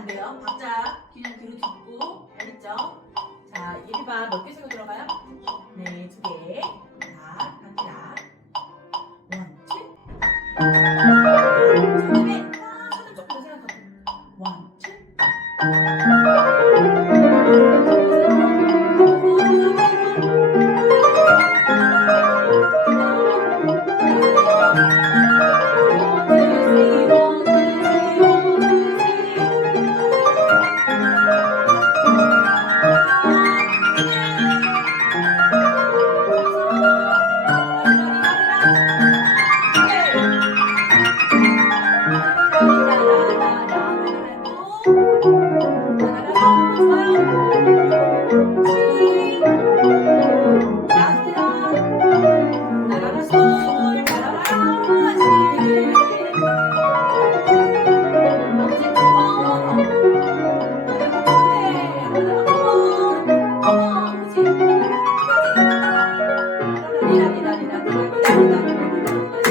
안 돼요. 박자 그냥 뒤로 듣고 알겠죠? 자, 예비반 몇 개 세고 들어가요? 네, 두 개. 자, 갑니다. 원, 투. 선생님, 딱 아, 손을 조금 생각하고. 원, 투.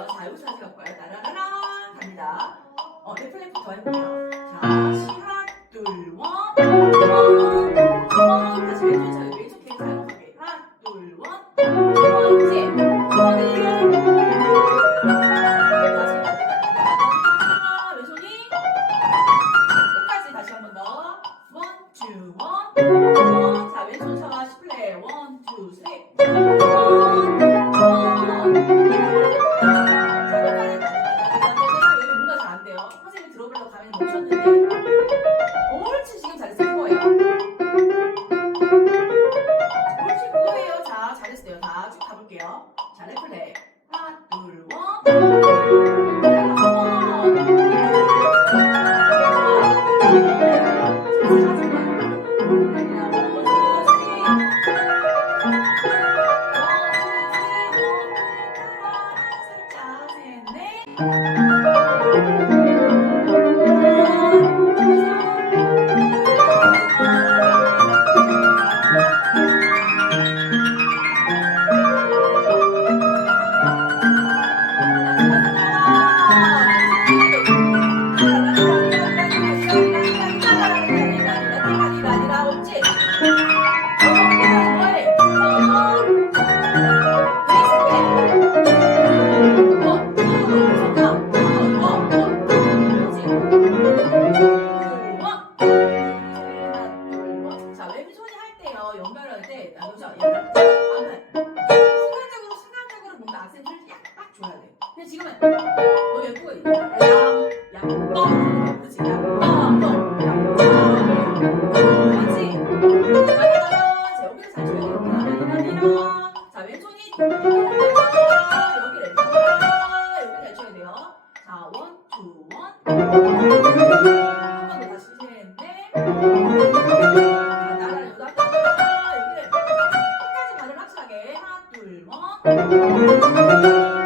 있는데요. 자유사지역과의 따라라란 갑니다. 어, 리플렉터 해볼게요. 자, 시하, 둘, 원, 원, 원. 다시 왼손 자유, 왼손 다시 간다, 왼손이, 끝까지 다시 한 번 더. 원, 주, 원, 원, Thank you. 头小一点。 하나 둘 원.